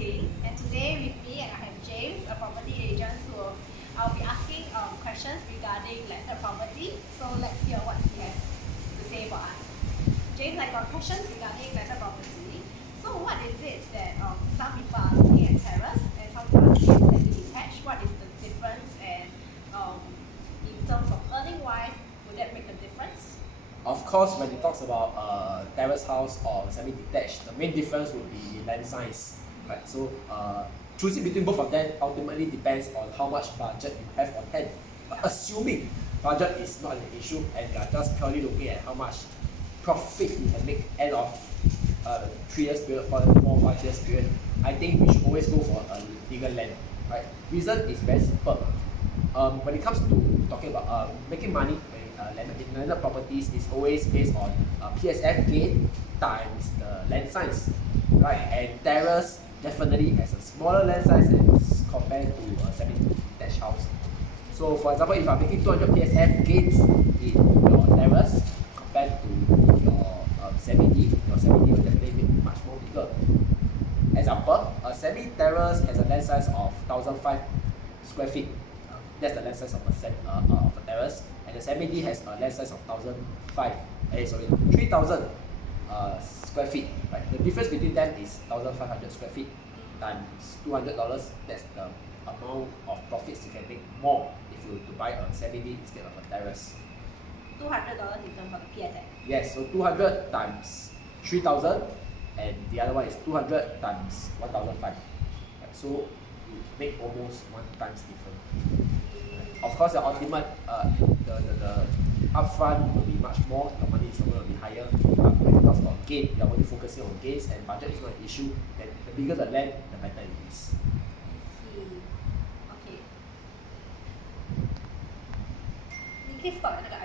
Ting, and today with me I have James, a property agent, who I'll be asking questions regarding landed property. So let's hear what he has to say for us. James, I got questions regarding landed property. So what is it that some people are looking at terrace and some people are looking at semi-detached? What is the difference, and in terms of earning wise, would that make a difference? Of course, when it talks about terrace house or semi-detached, the main difference would be land size, right? So choosing between both of them ultimately depends on how much budget you have on hand. But assuming budget is not an issue and you are just purely looking at how much profit you can make end of 3 years period, 4 or 5 years period, I think we should always go for a bigger land, right? Reason is very simple. When it comes to talking about making money in landed properties, is always based on PSF gain times the land size, right? And terrace definitely has a smaller land size as compared to a semi-detached house. So for example, if I'm making 200 PSF gains in your terrace compared to your semi-D, your semi-D will definitely make much more bigger. Example, a semi-terrace has a land size of 1,005 square feet. That's the land size of a terrace, and the semi-D has a land size of 3,000 square feet. Right? The difference between them is 1,500 square feet times $200. That's the amount of profits you can make more if you were to buy a semi-D instead of a terrace. $200 in terms of the PSF. Yes, so 200 times 3,000, and the other one is 200 times 1,500. Right? So you make almost 1 times different. Of course, the ultimate, the upfront will be much more. Your money is going to be higher. But when it comes about gain, you are only focusing on gains, and budget is not an issue. Then the bigger the land, the better it is. I see. Okay. 你可以 stop 那个